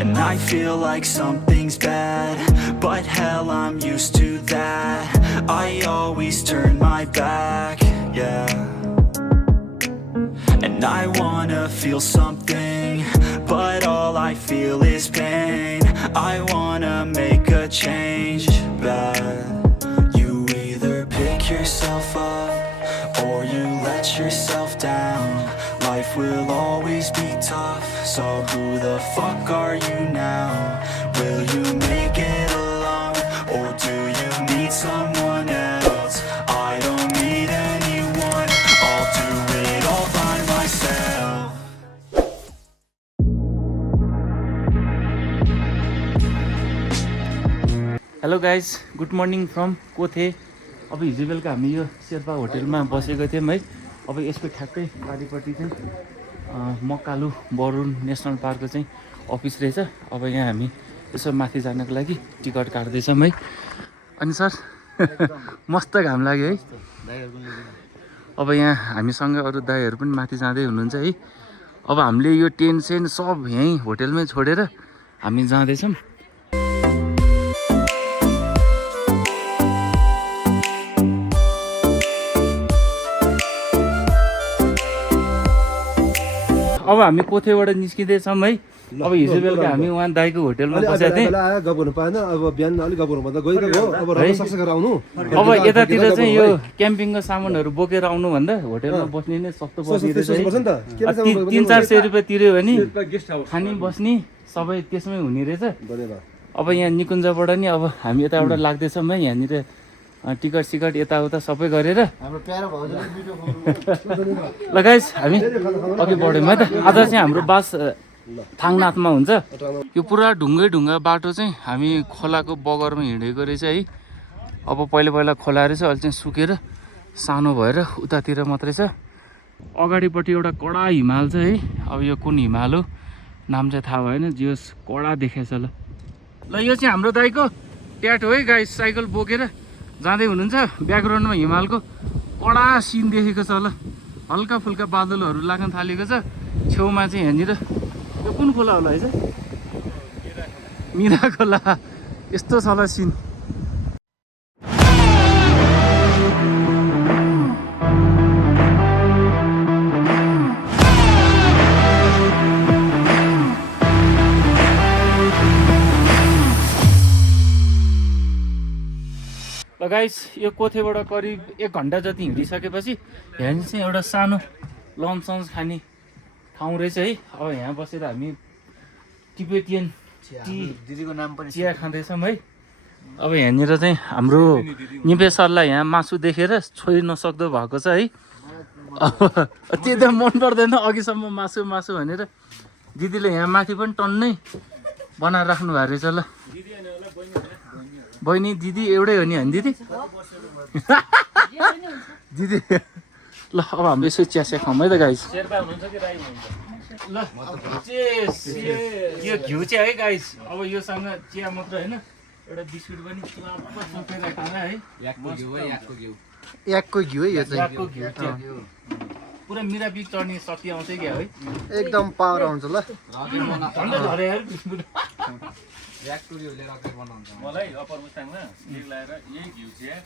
and I feel like something's bad, but hell, I'm used to that. I always turn my back, yeah. And I wanna feel something, but all I feel is pain. I wanna make a change, bad. You either pick yourself up or you let yourself down. Life will always be tough, so who the fuck are you now? Will you make it alone, or do you need someone else? I don't need anyone, I'll do it all by myself. Hello guys, good morning from कोथे। अब हिजो बेलुका हामी यो शेर्पा होटेलमा बसेको थियौँ है। अब यसको ठ्याक्कै पारिपट्टि चाहिँ मकालु बरुन नेसनल पार्कको चाहिँ अफिस रहेछ। अब यहाँ हामी यसो माथि जानको लागि टिकट काट्दैछौँ है। अनि सर मस्त घाम लाग्यो है। अब यहाँ हामीसँग अरू दाइहरू पनि माथि जाँदै हुनुहुन्छ है। अब हामीले यो टेन्ट सेन्ट सब यहीँ होटेलमै छोडेर हामी जाँदैछौँ। अब हामी कोथेबाट निस्किँदैछौँ है। अब हिजो बेलुका हामी उहाँ दाइको होटेलमा बसेको थियौँ। अब यतातिर चाहिँ यो क्याम्पिङको सामानहरू बोकेर आउनुभन्दा होटेलमा बस्ने नै सस्तो पर्ने रहेछ। 300-400 रुपियाँ तिर्यो भने खानी बस्ने सबै त्यसमै हुने रहेछ। अब यहाँ निकुञ्जबाट नि अब हामी यताबाट लाग्दैछौँ है। यहाँनिर टिकट सिकट यताउता सबै गरेर ल गाइस हामी अघि बढ्यौँ है त। आज चाहिँ हाम्रो बास थाङनाथमा हुन्छ। यो पुरा ढुङ्गा बाटो चाहिँ हामी खोलाको बगरमा हिँडेको रहेछ है। अब पहिला खोला रहेछ, अहिले चाहिँ सुकेर सानो भएर उतातिर मात्रै छ। अगाडिपट्टि एउटा कडा हिमाल छ है। अब यो कुन हिमाल हो नाम चाहिँ थाहा भएन, जियोस् कडा देखेछ ल। यो चाहिँ हाम्रो दाइको ट्याट हो है गाइस। साइकल बोकेर जाँदै हुनुहुन्छ। ब्याकग्राउन्डमा हिमालको कडा सिन देखेको छ ल। हल्का फुल्का बादलहरू लाग्न थालेको छ। छेउमा चाहिँ यहाँनिर यो कुन खोला होला है चाहिँ मिरा खोला। यस्तो छ ल सिन। ल गाइस, यो कोथेबाट करिब 1 घन्टा जति हिँडिसकेपछि यहाँ चाहिँ एउटा सानो लन्च सन्च खाने ठाउँ रहेछ है। अब यहाँ बसेर हामी टिबेटियन दिदीको नाम पनि चिया खाँदैछौँ है। अब यहाँनिर चाहिँ हाम्रो निपे सरलाई यहाँ मासु देखेर छोइ नसक्दो भएको छ है। अब त्यो त मन पर्दैन अघिसम्म मासु भनेर दिदीले यहाँ माथि पनि टन्नै बनाएर राख्नु भएको रहेछ ल। बहिनी दिदी एउटै हो नि होइन दिदी? दिदी ल अब हाम्रो यसो चिया सिया खाउँ है त गाइस। ल यो घिउ चिया है गाइस। अब योसँग चिया मात्र होइन, एउटा बिस्कुट पनि चोपेर खाना है। याकको घिउ है यो चाहिँ। याकको घिउ चिया पुरा मिरापिक चढ्ने शक्ति आउँछ क्या है। एकदम पावर आउँछ ल। ठन्डा झरे यार बिस्कुट। मलाई अप्पर मुस्ताङमा लेक लगाएर यही घिउ चिया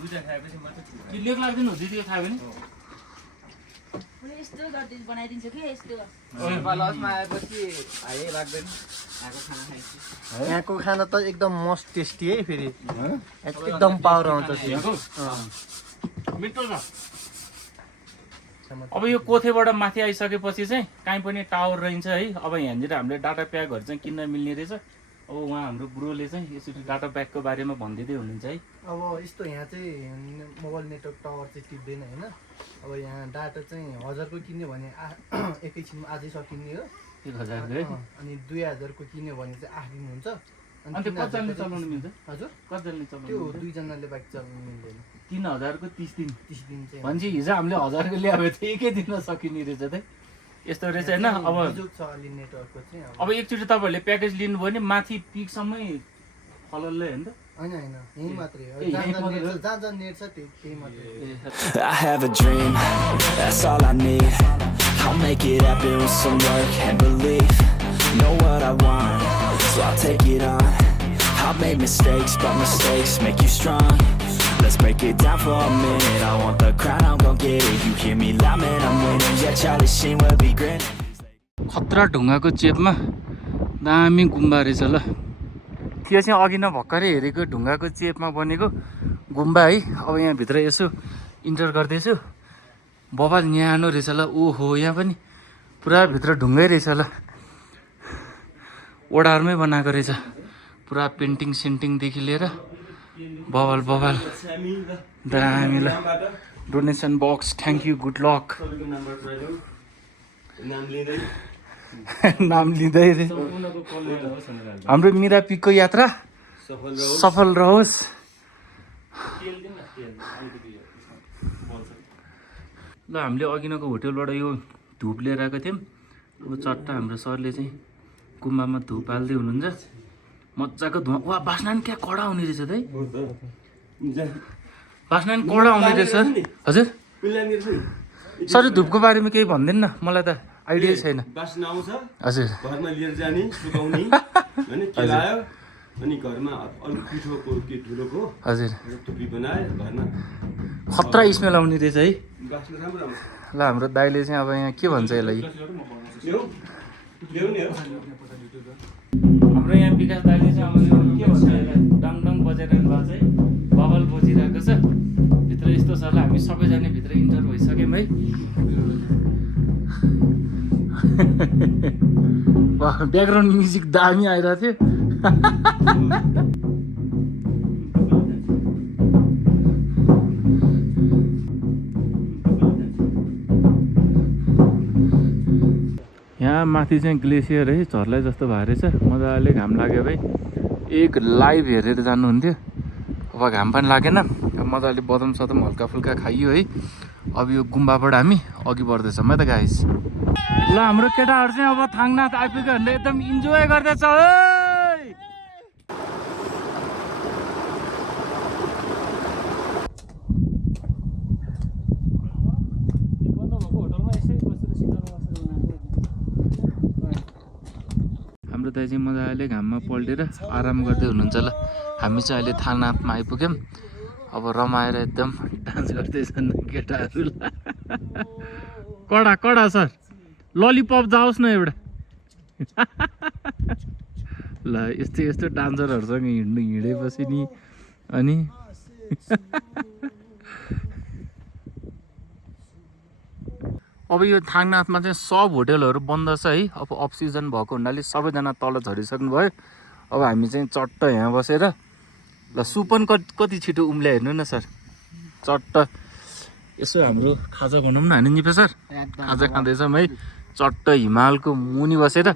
दुईटा खाएपछि मात्रै छुट्यो। लेक लाग्दैन हो दिदी खायो भने? यस्तो गर्दिन बनाइदिन्छु के यस्तो। लजमा आएपछि हालै लाग्दैन। यहाँको खाना त एकदम मस्त टेस्टी है। फेरि एकदम पावर आउँछ मिठो छ। अब यो कोथेबाट माथि आइसकेपछि चाहिँ कहीँ पनि टावर रहन्छ है। अब यहाँनिर हामीले डाटा प्याकहरू चाहिँ किन्न मिल्ने रहेछ। अब उहाँ हाम्रो ब्रोले चाहिँ यसरी डाटा प्याकको बारेमा भनिदिँदै हुनुहुन्छ है। अब यस्तो यहाँ चाहिँ मोबाइल नेटवर्क टावर चाहिँ टिप्दैन होइन। अब यहाँ डाटा चाहिँ 1000को किन्यो भने एकैछिनमा आजै सकिने हो। 1000 अनि 2000को किन्यो भने चाहिँ 8 दिन हुन्छ। अनि त्यो कतिजनाले चलाउनु मिल्छ? हजुर कतिजनाले चलाउनु? त्यो 2 जनाले बाइक चलाउनु मिल्दैन। 3000को 30 दिन चाहिँ भन्छ। हिजो हामीले 1000को ल्यायो त एकै दिनमा सकिने रहेछ त। यस्तो रहेछ होइन। अब एकचोटि तपाईँहरूले प्याकेज लिनुभयो भने माथि पिकसम्मै फलल्लै होइन त? हैन यही मात्रै हो। जहाँ नेट छ त्यही मात्रै। I have a dream, that's all I need. I'll make it happen with some work and belief. Know what I want, so I'll take it on. I've made mistakes, but mistakes make you strong. Let's break it down for a minute. I want the crown, I'm gon' get it. You hear me loud, man, I'm winning. Yeah, Charlie Sheen will be grinning. खतरा ढुङ्गाको चेपमा दामी गुम्बा रहेछ ल त्यो चाहिँ अघि नै भर्खरै हेरेको ढुङ्गाको चेपमा बनेको गुम्बा है अब यहाँ भित्र यसो इन्टर गर्दैछु बबाल न्यानो रहेछ ल ओहो यहाँ पनि पुरा भित्र ढुङ्गै रहेछ ल ओडारमै बनाएको रहेछ पुरा पेन्टिङ सेन्टिङदेखि लिएर बबाल बबाल दामी ल donation box thank you good luck नाम लिँदै रे हाम्रो मेरा पिकको यात्रा सफल रहोस् ल हामीले अघिनको होटेलबाट यो धुप लिएर आएको थियौँ अब चट्टा हाम्रो सरले चाहिँ गुम्बामा धुप हाल्दै हुनुहुन्छ मजाको धुवा वा बास्ना नि क्या कडा आउने रहेछ त है बास्ना नि कडा आउने रहेछ हजुर सर धुपको बारेमा केही भनिदिनु न मलाई त आइडिया छैन बास्ना आउँछ हजुर घरमा लिएर जाने सुकाउने हैन केलायो अनि घरमा अलिक पिठोको के ठुलोको हजुर टुपी बनाए घरमा खतरा स्मेल आउने रहेछ है बास्ना राम्रो आउँछ ल हाम्रो दाइले चाहिँ अब यहाँ के भन्छ यसलाई ल्याउने हो हाम्रो यहाँ विकास दाइले चाहिँ अब यो के भन्छ यसलाई डङ डङ बजाइरहनु भएको चाहिँ बबल बजिरहेको छ भित्र यस्तो छ ल हामी सबैजना भित्र इन्टर भइसक्यौँ है ब्याकग्राउन्ड म्युजिक दामी आइरहेको थियो यहाँ माथि चाहिँ ग्लेसियर है झर्लाई जस्तो भएको रहेछ मजाले घाम लाग्यो भाइ एक लाइभ हेरेर जानुहुन्थ्यो अब घाम पनि लागेन मजाले बदम सदम हल्का फुल्का खाइयो है अब यो गुम्बाबाट हामी अघि बढ्दैछौँ है त गाइस ल हाम्रो केटाहरू चाहिँ अब थाङनाथ आइपुग्यो भने एकदम इन्जोय गर्दैछ है हाम्रो दाइ चाहिँ मजाले घाममा पल्टेर आराम गर्दै हुनुहुन्छ ल हामी चाहिँ अहिले थाङनाथमा आइपुग्यौँ अब रमाएर एकदम डान्स गर्दैछन् केटाहरू कडा कडा सर ललिपप जाओस् न एउटा ल यस्तो यस्तो डान्सरहरूसँग हिँडेपछि नि अनि अब यो थाङनाथमा चाहिँ सब होटेलहरू बन्द छ है अब अफ सिजन भएको हुनाले सबैजना तल झरिसक्नु भयो अब हामी चाहिँ चट्ट यहाँ बसेर ल सुपन कति छिटो उम्ल्या हेर्नु न सर चट्ट यसो हाम्रो खाजा बनाउँ न हामी निपे सर खाजा खाँदैछौँ है चट्ट हिमालको मुनि बसेर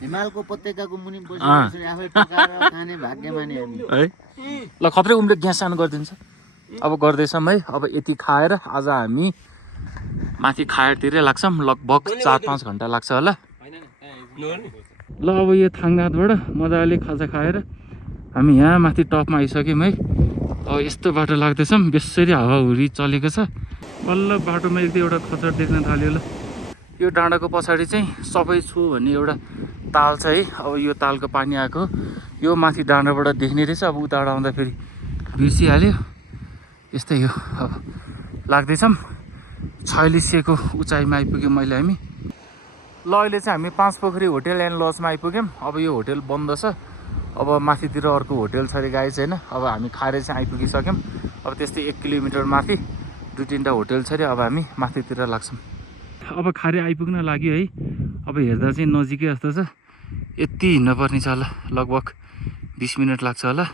हिमालको उपत्यकाको मुनि बसेर आफै पकाएर खाने भाग्यमानी हामी है ल खप्रै उम्ले ग्यास सानो गरिदिन्छ अब गर्दैछौँ है अब यति खाएर आज हामी माथि खायरतिरै लाग्छौँ लगभग 4-5 घन्टा लाग्छ होला ल अब यो थाङनाथबाट मजाले खाजा खाएर हामी यहाँ माथि टपमा आइसक्यौँ है अब यस्तो बाटो लाग्दैछौँ बेसरी हावाहुरी चलेको छ बल्ल बाटोमा एक दुईवटा खचर देख्न थाल्यो ल यो डाँडाको पछाडि चाहिँ सबै छु भन्ने एउटा ताल छ है अब यो तालको पानी आएको यो माथि डाँडाबाट देख्ने रहेछ अब उताबाट आउँदा फेरि बिर्सिहाल्यो यस्तै हो अब लाग्दैछौँ 4600को उचाइमा आइपुग्यौँ मैले हामी ल अहिले चाहिँ हामी 5 पोखरी होटेल एन्ड लजमा आइपुग्यौँ अब यो होटेल बन्द छ अब माथितिर अर्को होटेल छ अरे गाइस होइन अब हामी खाएर चाहिँ आइपुगिसक्यौँ अब त्यस्तै 1 किलोमिटर माथि 2-3टा होटेल छ अरे अब हामी माथितिर लाग्छौँ अब खारे आइपुग्न लाग्यो है अब हेर्दा चाहिँ नजिकै जस्तो छ यति हिँड्नुपर्ने छ होला लगभग 20 मिनट लाग्छ होला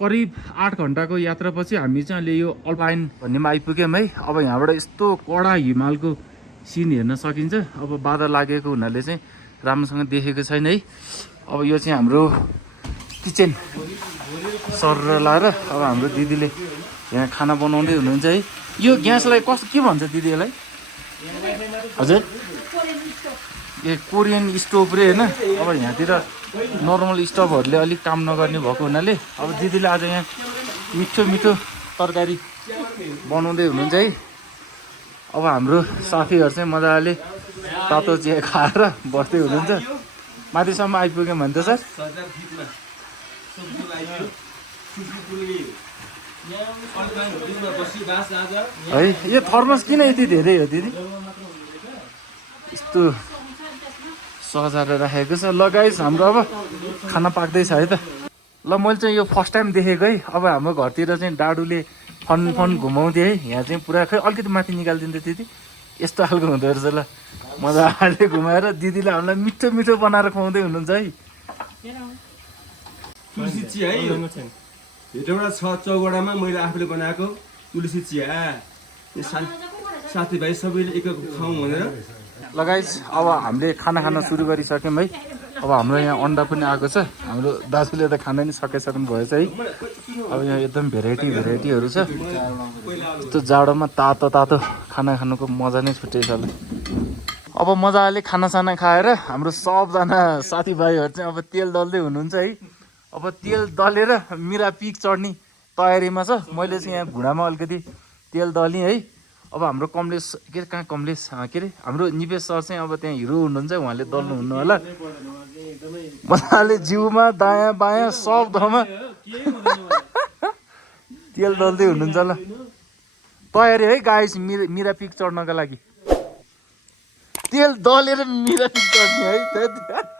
करिब 8 घन्टाको यात्रापछि हामी चाहिँ अहिले यो अल्पाइन भन्नेमा आइपुग्यौँ है अब यहाँबाट यस्तो कडा हिमालको सिन हेर्न सकिन्छ अब बादल लागेको हुनाले चाहिँ राम्रोसँग देखेको छैन है अब यो चाहिँ हाम्रो किचन सर लाएर अब हाम्रो दिदीले यहाँ खाना बनाउँदै हुनुहुन्छ है यो ग्यासलाई कस्तो के भन्छ दिदीलाई हजुर ए कोरियन स्टोभ रे होइन अब यहाँतिर नर्मल स्टोभहरूले अलिक काम नगर्ने भएको हुनाले अब दिदीले आज यहाँ मिठो मिठो तरकारी बनाउँदै हुनुहुन्छ है अब हाम्रो साथीहरू चाहिँ मजाले तातो चिया खाएर बस्दै हुनुहुन्छ माथिसम्म आइपुग्यौँ भने त सर 1000 फिटमा सब्जी आइयो सुसु पुलले अल्काइनमा बसी बास आज है यो थर्मस किन यति धेरै हो दिदी यस्तो सजाएर राखेको छ ल गाइस हाम्रो अब खाना पाक्दैछ है त ल मैले चाहिँ यो फर्स्ट टाइम देखेको है अब हाम्रो घरतिर चाहिँ डाडुले फन घुमाउँथ्यो है यहाँ चाहिँ पुरा खै अलिकति माथि निकालिदिन्थ्यो दिदी यस्तो खालको हुँदो रहेछ ल मजाले घुमाएर दिदीले हामीलाई मिठो मिठो बनाएर खुवाउँदै हुनुहुन्छ है तुलसी चिया है यो एउटा छ चौगडामा मैले आफूले बनाएको तुलसी चिया यो साथीभाइ सबैले एक खाउँ भनेर ल गाइस अब हामीले खाना खान सुरु गरिसक्यौँ है अब हाम्रो यहाँ अन्डा पनि आएको छ हाम्रो दाजुले त खाना नि सकिसक्नु भएछ है अब यहाँ एकदम भेराइटीहरू छ यस्तो जाडोमा तातो तातो खाना खानुको मजा नै छुट्टै छ ल अब मजाले खानासाना खाएर हाम्रो सबजना साथीभाइहरू चाहिँ अब तेल दल्दै हुनुहुन्छ है अब तेल दलेर मिरा पिक चढ्ने तयारीमा छ मैले चाहिँ यहाँ घुँडामा अलिकति तेल दलेँ है अब हाम्रो कमलेश के अरे कहाँ कमलेश के अरे हाम्रो निपेश सर चाहिँ अब त्यहाँ हिरो हुनुहुन्छ उहाँले दल्नुहुन्न होला मजाले जिउमा दायाँ बायाँ सब ठाउँमा तेल दल्दै हुनुहुन्छ ल तयारी है गाइस मिरा पिक चढ्नको लागि तेल दलेर मिरा पिक चढ्ने है